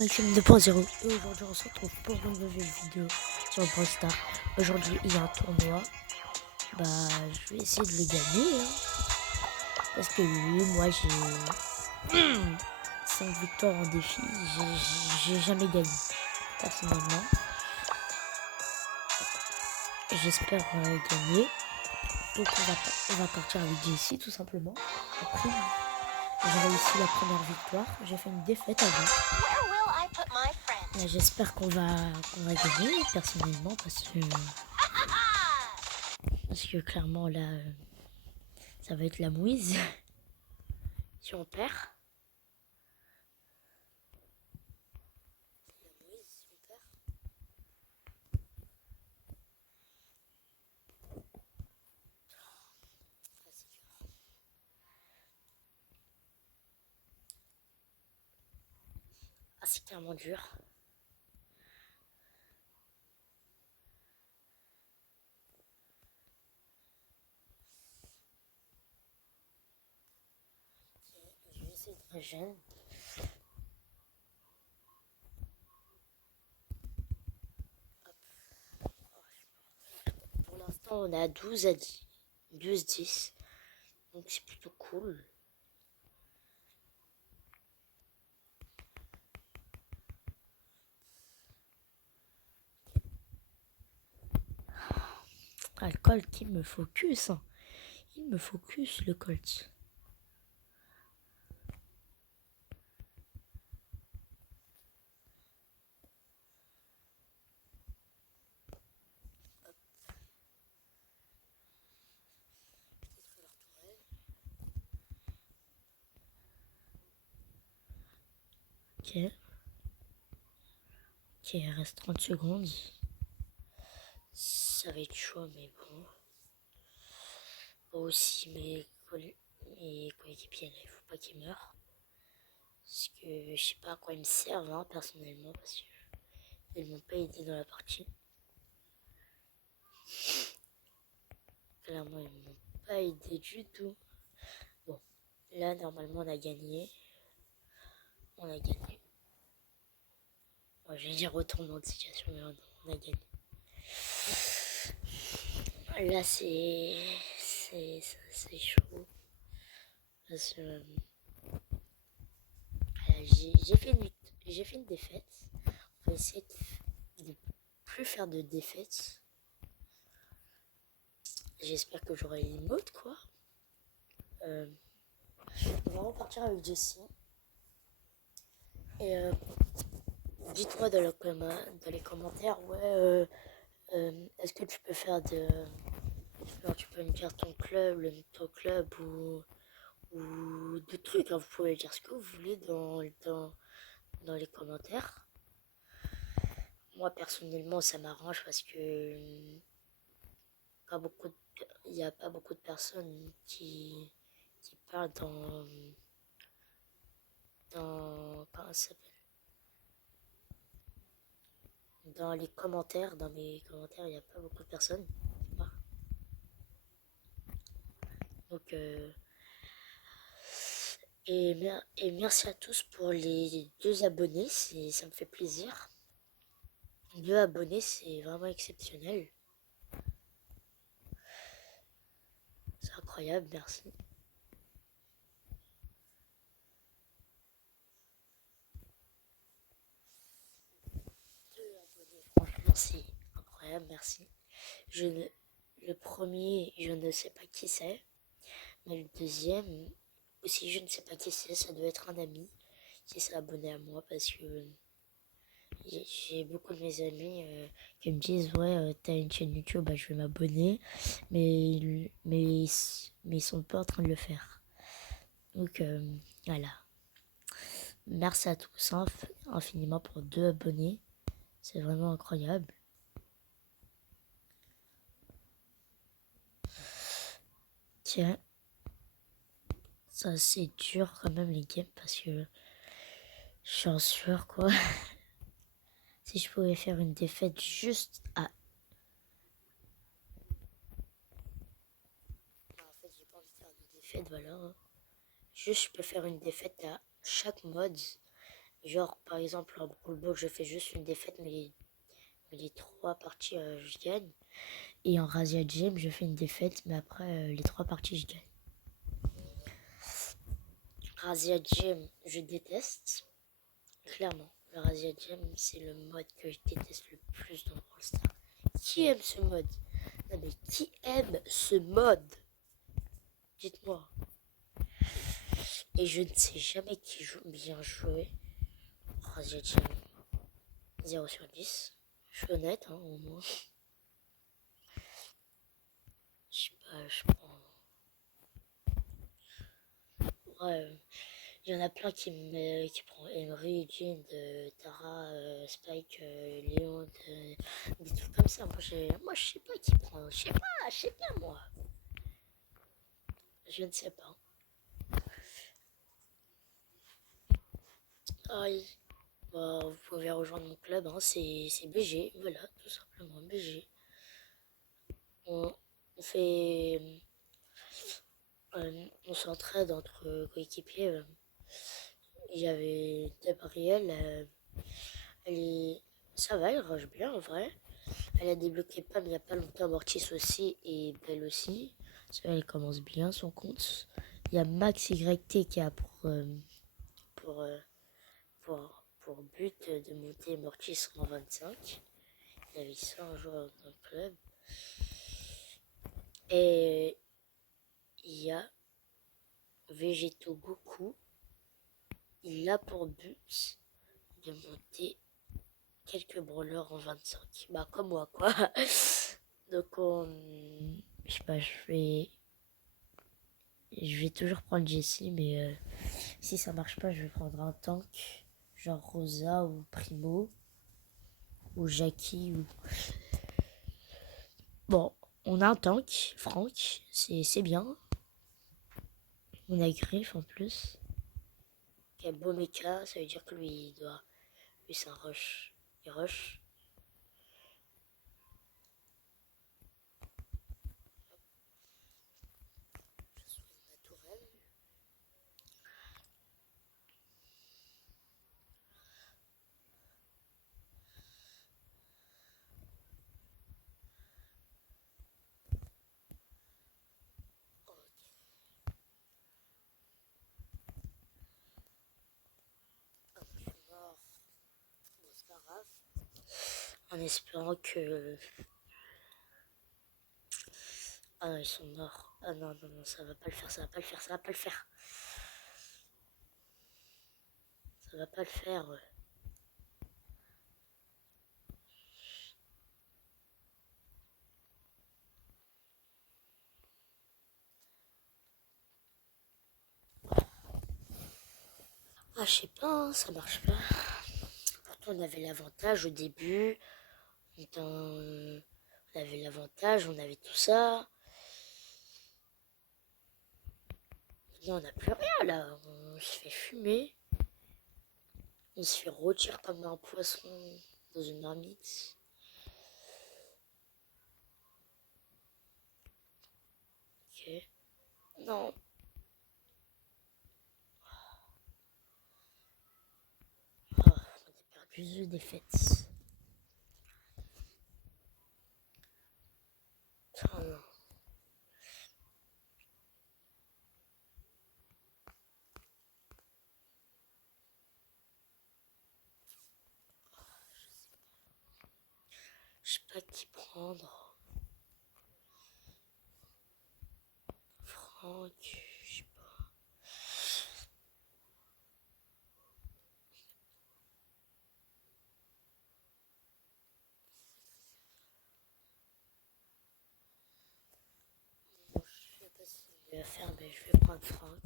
Maxime 2.0 et aujourd'hui on se retrouve pour une nouvelle vidéo sur Brawl Stars. Aujourd'hui il y a un tournoi, je vais essayer de le gagner parce que oui, moi j'ai 5 victoires en défi, j'ai jamais gagné personnellement. J'espère gagner, donc on va partir avec Jessie tout simplement. Après j'ai réussi la première victoire, j'ai fait une défaite avant. J'espère qu'on va gagner personnellement parce que clairement là ça va être la mouise si on perd. C'est la mouise si on perd. Ah, c'est dur. Ah, c'est clairement dur. Je vais essayer de régénérer. Pour l'instant on est à 12 à 10. 12-10. Donc c'est plutôt cool. Ah, le Colt, il me focus. Il me focus, le Colt. Ok. Ok, il reste 30 secondes. Ça va être chaud, mais bon. Bon aussi, mes coéquipiers, il faut pas qu'ils meurent. Parce que je sais pas à quoi ils me servent, personnellement, parce qu'ils m'ont pas aidé dans la partie. Clairement, ils m'ont pas aidé du tout. Bon, là, normalement, on a gagné. On a gagné. Bon, je vais dire retournement de situation, mais on a gagné. Là, c'est chaud. Parce que j'ai fait une défaite. On va essayer de plus faire de défaites. J'espère que j'aurai une emote, quoi. On va repartir avec Jessie. Et dites-moi dans les commentaires, ouais, est-ce que tu peux faire genre, tu peux me dire ton club, le nom de ton club ou d'autres trucs, vous pouvez dire ce que vous voulez dans les commentaires. Moi personnellement ça m'arrange parce que il n'y a pas beaucoup de personnes qui parlent comment ça s'appelle, dans les commentaires, dans mes commentaires il n'y a pas beaucoup de personnes qui parlent. Donc et merci à tous pour les 2 abonnés, ça me fait plaisir. 2 abonnés, c'est vraiment exceptionnel. C'est incroyable, merci. Franchement, c'est incroyable, merci. Le premier, je ne sais pas qui c'est. Mais le deuxième, aussi, je ne sais pas qui c'est. Ça doit être un ami qui s'est abonné à moi parce que j'ai beaucoup de mes amis qui me disent ouais, t'as une chaîne YouTube, je vais m'abonner. Mais ils sont pas en train de le faire. Donc voilà. Merci à tous infiniment pour 2 abonnés. C'est vraiment incroyable. Tiens, ça c'est dur quand même les games parce que je suis en sueur quoi. Si je pouvais faire une défaite juste à... Non, en fait j'ai pas envie de faire de défaite, voilà. Juste je peux faire une défaite à chaque mode. Genre, par exemple, en Brawl Ball, je fais juste une défaite, mais les trois parties, je gagne. Et en Razia Gym, je fais une défaite, mais après, les trois parties, je gagne. Razia Gym, je déteste. Clairement, le Razia Gym, c'est le mode que je déteste le plus dans Brawl Stars. Qui aime ce mode? Non mais qui aime ce mode? Dites-moi. Et je ne sais jamais qui joue bien joué. Razia Gym, 0/10. Je suis honnête, hein, au moins. Je sais pas, je prends... Ouais, il y en a plein qui prend Emery, Jin, Tara, Spike, Léon, des trucs comme ça. Moi, je sais pas qui prend. Je sais pas, moi. Je ne sais pas. Ah, bah, vous pouvez rejoindre mon club, hein, c'est BG, voilà, tout simplement, BG. On fait... on s'entraide entre coéquipiers. Il y avait Gabrielle, elle est... Ça va, elle rush bien en vrai. Elle a débloqué Pam il n'y a pas longtemps, Mortis aussi et Belle aussi. Ça, elle commence bien son compte. Il y a Max YT qui a pour, euh, pour but de monter Mortis en 25. Il avait ça un jour dans le club. Et il y a Végéto Goku. Il a pour but de monter quelques brawlers en 25. Bah, comme moi, quoi. Donc, je sais pas, je vais toujours prendre Jessie, mais si ça marche pas, je vais prendre un tank, genre Rosa ou Primo, ou Jackie. Bon, on a un tank, Franck, c'est bien. On a Griff en plus. Il y a beau mecha, ça veut dire que lui, lui c'est un rush. Il rush. Je soigne ma tourelle. Ok. Ah, je suis mort. Bon, c'est pas grave. En espérant que... Ah non, ils sont morts. Ah non, non, non, ça va pas le faire, ça va pas le faire, ça va pas le faire. Ça va pas le faire. Ah, je sais pas, hein, ça marche pas. Pourtant, on avait l'avantage au début. On avait l'avantage, on avait tout ça. Maintenant, on n'a plus rien là. On se fait fumer. On se fait rôtir comme un poisson dans une marmite. Ok. Non. Oh, on a perdu deux défaites. Oh non. Je sais pas qui prendre. Franck, je sais pas. Bon, je sais pas si je vais faire, mais je vais prendre Franck.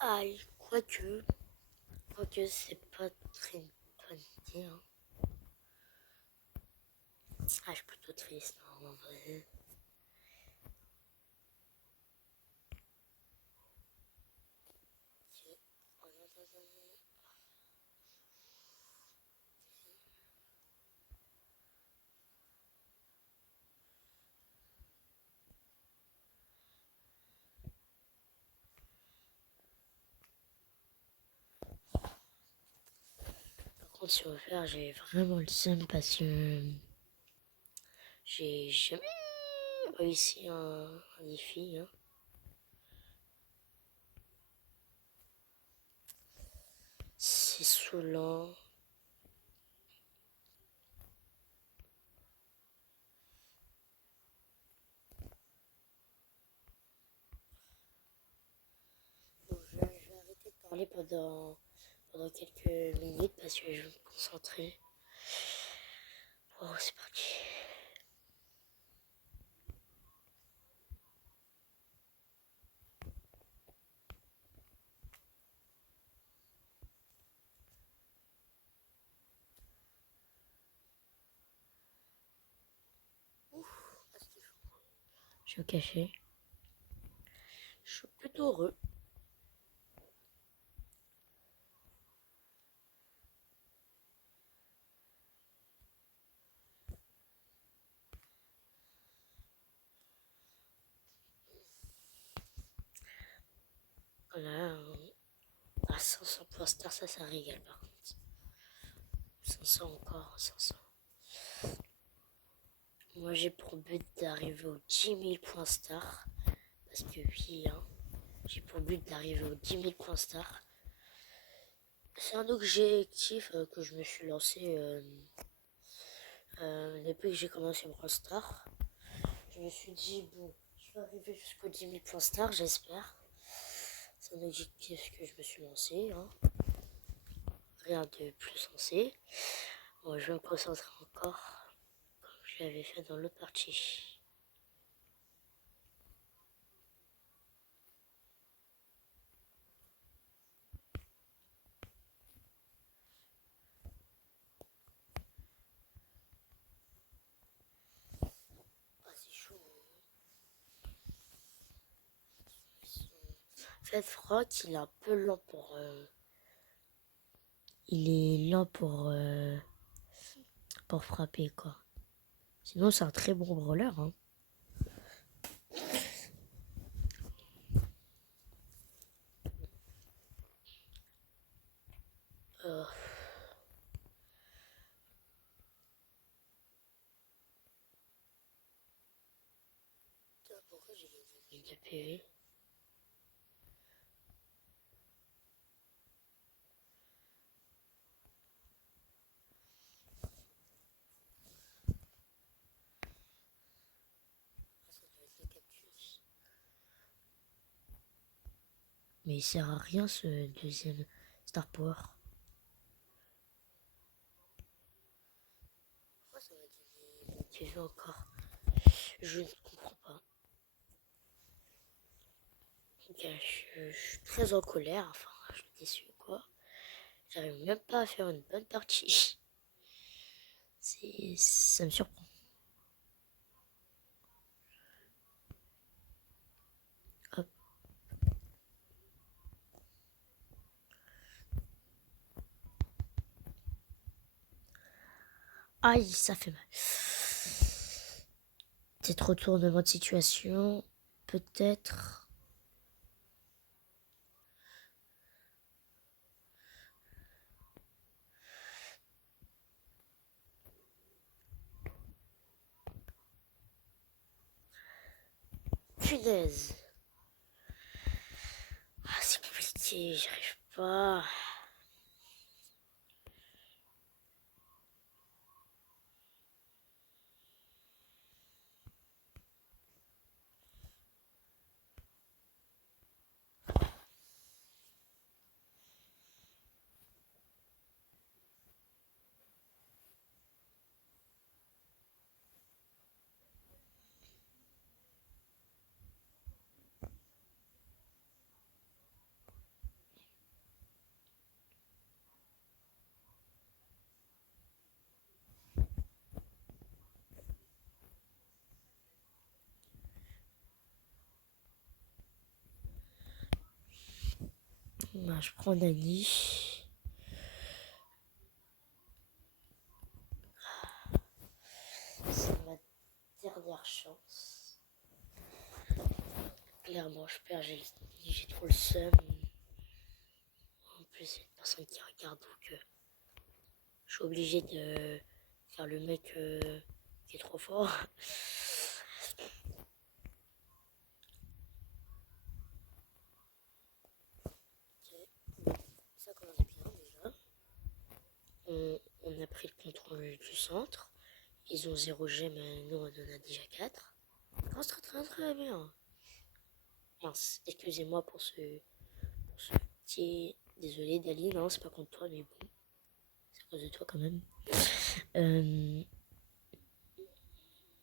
Aïe, quoique c'est pas très bonne idée. Hein. Ah, je suis plutôt triste, non, en vrai. Ok. contre, si on veut faire, j'ai vraiment le seum parce que j'ai jamais réussi un défi. Hein. C'est saoulant. Bon, je vais arrêter de parler pendant quelques minutes parce que je vais me concentrer. Bon, c'est parti. Je vais me cacher. Je suis plutôt heureux. Voilà. À 500 points star, ça régale par contre. 500 encore, 500. Moi j'ai pour but d'arriver aux 10 000 points star. Parce que oui, hein, j'ai pour but d'arriver aux 10 000 points star. C'est un objectif que je me suis lancé depuis que j'ai commencé Brawl Star. Je me suis dit, bon, je vais arriver jusqu'aux 10 000 points star, j'espère. C'est un objectif que je me suis lancé. Hein. Rien de plus sensé. Bon, je vais me concentrer encore, comme je l'avais fait dans l'autre partie. Ah, c'est chaud. En fait, Frock, il est un peu lent pour... il est lent pour frapper, quoi. Sinon, c'est un très bon brawler, hein. Euh... Pourquoi j'ai gagné de PV? Ça doit être le cactus. Mais il sert à rien ce deuxième Star Power. Pourquoi ça va donner PV encore? Je ne comprends pas. Je suis très en colère, enfin, je suis déçu, quoi. J'arrive même pas à faire une bonne partie. Ça me surprend. Hop. Aïe, ça fait mal. Peut-être retournement de situation. Peut-être. Punaise. Ah, c'est compliqué, j'arrive pas. Bah, je prends Nani. C'est ma dernière chance. Clairement, je perds, j'ai trop le seum. En plus, c'est une personne qui regarde, donc Je suis obligé de faire le mec qui est trop fort. Ok. Bon, ça commence bien déjà. On a pris le contrôle du centre. Ils ont 0 G, mais nous on en a déjà 4. Oh, c'est très très très bien. Mince, excusez-moi pour ce petit... Désolé Dali, non c'est pas contre toi, mais bon, c'est à cause de toi quand même.